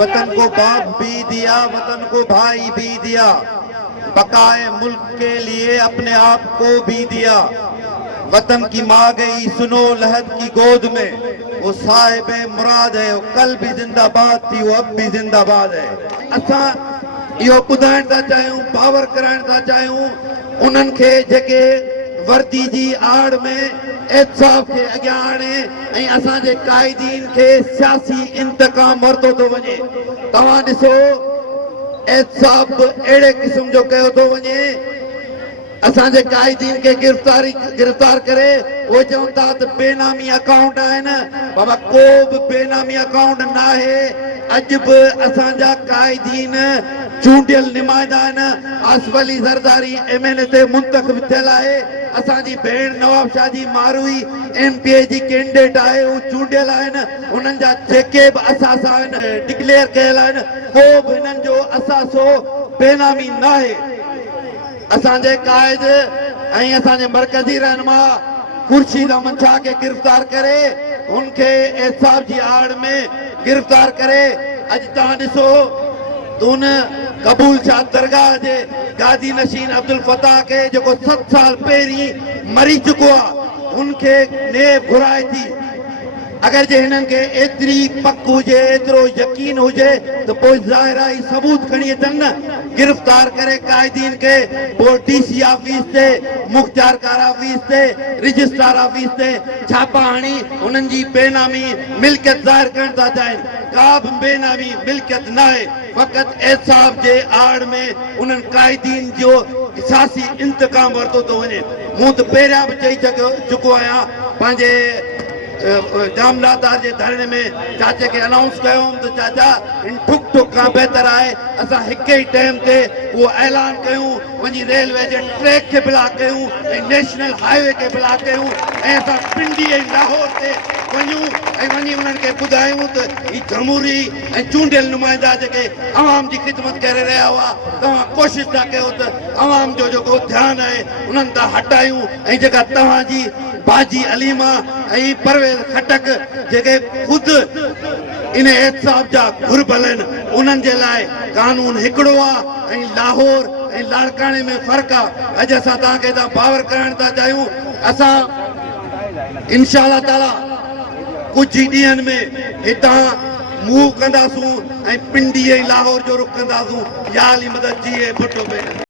वतन को बाप भी दिया, वतन को भाई भी दिया, बकाए मुल्क के लिए अपने आप को भी दिया। वतन की माँ गई सुनो लहद की गोद में, वो साहिब मुराद है, वो कल भी जिंदाबाद थी, वो अब भी जिंदाबाद है। असां इहो ॿुधाइण था चाहियूं, बावर कराइण था चाहियूं उन्हनि खे जेके वर्दी जी आड़ में एहतिसाब खे अॻियां आणे ऐं असांजे क़ाइदीन खे सियासी इंतकाम वरितो थो वञे। तव्हां ॾिसो एहतिसाब अहिड़े क़िस्म जो कयो थो वञे, असांजे क़ाइदीन खे गिरफ़्तार करे उहे चवनि था त बेनामी अकाउंट आहिनि। बाबा को बि बेनामी अकाउंट न आहे। अॼु बि असांजा क़ाइदीन चूंडियल नुमाइंदा आहिनि। आसिफ अली ज़रदारी MNA ते मुंतख़ब थियल आहे। असांजी भेण नवाब शाह जी मारूई MPA जी कैंडिडेट आहे, उहे चूंडियल आहिनि। उन्हनि जा जेके बि असास आहिनि डिक्लेयर कयल आहिनि, को बि हिननि जो असासो बेनामी न आहे। असांजे क़ाइद ऐं असांजे मरकज़ी रहनुमा खुर्शीद अहमद शाह खे गिरफ़्तार करे उनखे एहतिसाब जी आड़ में गिरफ़्तार करे अॼु तव्हां ॾिसो त उन कबूल शाह दरगाह जे गादी नशीन अब्दुल फताह खे जेको 7 साल पहिरीं मरी चुको आहे, उनखे नेब घुराए थी। अगर जे हिननि खे एतिरी पक हुजे, एतिरो यकीन हुजे त पोइ ज़ाहिर आहे सबूत खणी अचनि न, गिरफ़्तार करे क़ाइदीन खे पोइ DC ऑफिस ते, मुख़्तियारकार ऑफिस ते, रजिस्ट्रार ऑफिस ते छापा हणी उन्हनि जी बेनामी मिल्कियत ज़ाहिर करण था चाहिनि। का बि बेनामी मिल्कियत न आहे, फ़क़ति एहतिसाब जे आड़ में उन्हनि क़ाइदीन जो सियासी इंतकाम वरितो थो वञे। मूं त पहिरियां बि चई चुको आहियां, पंहिंजे जामदार जे धरणे में चाचे खे अनाउंस कयो त चाचा इन ठुक ठुक खां बहितर आहे असां हिक ई टाइम ते उहो ऐलान कयूं, वञी रेलवे जे ट्रैक खे ब्लॉक कयूं ऐं नेशनल हाईवे खे ब्लॉक कयूं ऐं असां पिंडी ऐं लाहौर ते वञूं ऐं वञी उन्हनि खे ॿुधायूं त ही जमहूरी ऐं चूंडियल नुमाइंदा जेके अवाम जी ख़िदमत करे रहिया हुआ, तव्हां कोशिशि था कयो त अवाम जो जेको ध्यानु आहे उन्हनि तां हटायूं ऐं जेका तव्हांजी बाजी अलीमा ऐं परवेज़ खटक जेके ख़ुदि इन एहतिसाब जा घुरबल आहिनि, उन्हनि जे लाइ कानून हिकिड़ो आहे ऐं लाहौर ऐं लाड़काणे में फ़र्क़ु आहे। अॼु असां तव्हांखे बावर कराइण था चाहियूं। असां इंशा अल्लाह ताला कुझु ई ॾींहंनि में हितां मूव कंदासूं ऐं पिंडी ऐं लाहौर जो रुख कंदासूं। या अली मदद जी भुटो भेण।